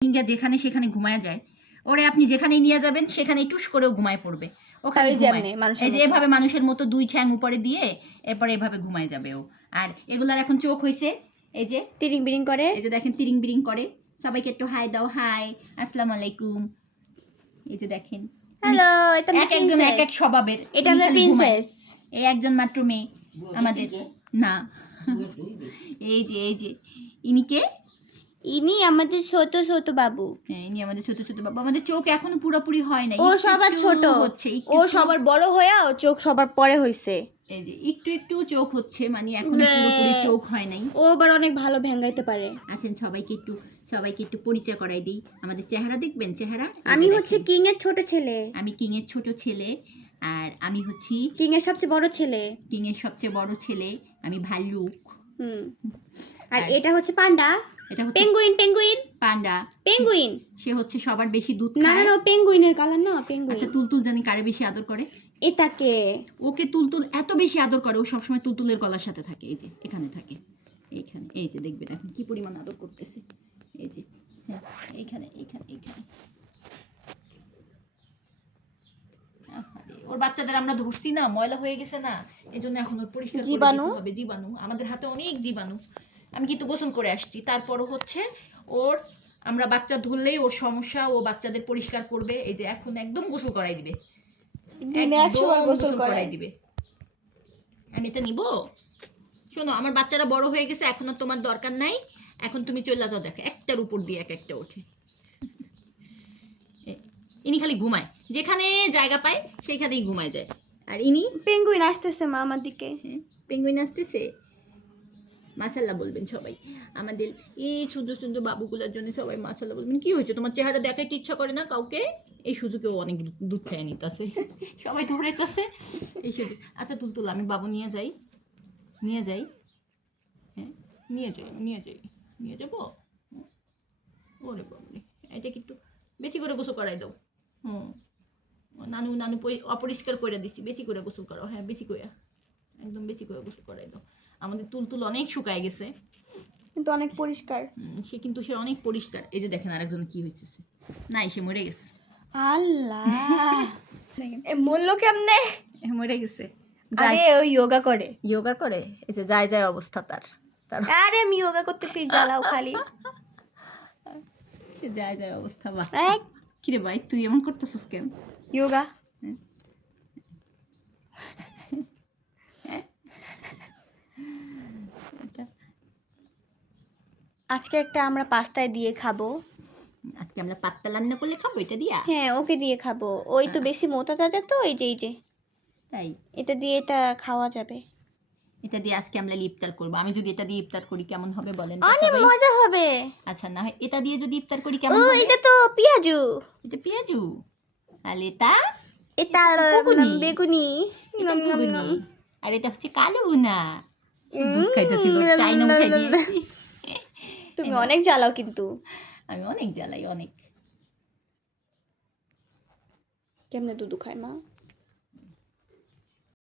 রোহিঙ্গা যেখানে সেখানে ঘুমায় যায়, ওরে আপনি যেখানেই নিয়ে যাবেন সেখানেই টুস করেও ঘুমায় পড়বে। ওখানে এই যে এভাবে মানুষের মতো দুই ঠ্যাং উপরে দিয়ে এরপরে এভাবে ঘুমায় যাবে ও। আর এগুলার এখন চোখ হয়েছে এই যে তিরিং বিরিং করে, এই যে দেখেন তিরিং বিরিং করে। সবাইকে একটু হাই দাও, হাই, আসসালামু আলাইকুম। এই যে দেখেন হ্যালো, এটা এক একজন এক এক স্বভাবের। এটা আমরা প্রিন্সেস। এই একজন মাত্র মেয়ে আমাদের না। এই যে ইনিকে, ইনি আমাদের ছোট ছোট বাবু। হ্যাঁ ইনি আমাদের ছোট ছোট বাবু। আমাদের চোখ এখনো পুরোপুরি হয় না, ও সবার ছোট হচ্ছে, ও সবার বড় হয়ে ও চোখ সবার পরে হইছে। এই যে একটু একটু চোখ হচ্ছে, মানে এখনো পুরোপুরি চোখ হয় নাই। ও আবার অনেক ভালো ভেঙ্গাইতে পারে। আছেন সবাইকে একটু পরিচয় করাই দিই। আমাদের চেহারা দেখবেন, চেহারা। আমি হচ্ছে কিং এর ছোট ছেলে। আমি কিং এর ছোট ছেলে। আর আমি হচ্ছি কিং এর সবচেয়ে বড় ছেলে। কিং এর সবচেয়ে বড় ছেলে। আমি ভাল্লুক। আর এটা হচ্ছে পান্ডা। এটা হচ্ছে পেঙ্গুইন। পেঙ্গুইন পান্ডা। পেঙ্গুইন সে হচ্ছে সবার বেশি দুধ না খায়। না পেঙ্গুইনের কালার না, পেঙ্গুইন। আচ্ছা তুলতুল জানি কারে বেশি আদর করে? এটাকে। ওকে তুলতুল এত বেশি আদর করে, ও সবসময় তুলতুলের গলার সাথে থাকে। এই যে এখানে থাকে, এইখানে। এই যে দেখবেন এখন কি পরিমাণ আদর করতেছে। এই যে এইখানে এইখানে এইখানে। ওর বাচ্চাদের আমরা ধরছি না, ময়লা হয়ে গেছে না, এই জন্য এখন ওর পরিষ্কার করে দিতে হবে। জীবাণু, আমাদের হাতে অনেক জীবাণু। আমি কিন্তু গোসল করে আসছি, তারপরও হচ্ছে ওর, আমরা বাচ্চা ধরলেই ওর সমস্যা। ও বাচ্চাদের পরিষ্কার করবে। এই যে এখন একদম গোসল করাই দিবে, গোসল করাই দিবে। আমি এটা নিব। শোনো, আমার বাচ্চারা বড় হয়ে গেছে, এখন আর তোমার দরকার নাই। এখন তুমি চলে যাও। দেখো একটার উপর দিয়ে এক একটা ওঠে। ইনি খালি ঘুমায়, যেখানে জায়গা পায় সেইখানেই ঘুমায় যায়। আর ইনি পেঙ্গুইন আসতেছে মা আমার দিকে। পেঙ্গুইন আসতেছে। মাশাআল্লাহ বলবেন সবাই আমাদের এই সুন্দর সুন্দর বাবুগুলোর জন্য। সবাই মাশাআল্লাহ বলবেন। কি হয়েছে তোমার? চেহারা দেখাইতে ইচ্ছা করে না কাউকে? এই সুযোগেও অনেক দুধ খেয়ে নিতেছে, সবাই ধরেতেছে এই সুযোগ। আচ্ছা তুলতুল, আমি বাবু নিয়ে যাই। হ্যাঁ নিয়ে যাবো। ওরে বাবুরে, এটা একটু বেশি করে গোসল করাই দাও। নানু অপরিষ্কার করে দিচ্ছি, বেশি করে গোসল করো। হ্যাঁ বেশি করে, একদম বেশি করে গোসল করাই দাও। আমাদের তুলতুল অনেক শুকায় গেছে, কিন্তু অনেক পরিষ্কার। সে অনেক পরিষ্কার। এই যে দেখেন আরেকজন কি হয়েছে, না সে মরে গেছে। আল্লাহ, মরলো কেমনে? মরে গেছে। আরে ও যোগা করে। এই যে যায় অবস্থা তার। আরে আমি যোগা করতেছি, জ্বালাও খালি। সে যায় অবস্থা। বাহ, কিরে ভাই তুই এমন করতেছিস কেন? যোগা। আজকে একটা আমরা পাস্তায় দিয়ে খাবো। আজকে আমরা পাত্তা রান্না করলে খাবো এটা দিয়া? হ্যাঁ ওকে দিয়ে খাবো। ওই তো বেশি মোটা তাজা তো, এই যে তাই এটা দিয়ে এটা খাওয়া যাবে। এটা দিয়ে আজকে আমরা ইফতার করবো। আমি যদি এটা দিয়ে ইফতার করি কেমন হবে বলেন? অনেক মজা হবে। আচ্ছা না হয় এটা দিয়ে যদি ইফতার করি কেমন হবে? এটা তো পেঁয়াজু। এটা পেঁয়াজু। তাহলে এটা বেগুনি। আর এটা হচ্ছে কালো না। দুধ খাইতেছিল, চাইনা উঠাই দিয়েছি। তুমি অনেক জ্বালাও কিন্তু। আমি অনেক জ্বালাই, অনেক। কেমনে দুধ খায় মা?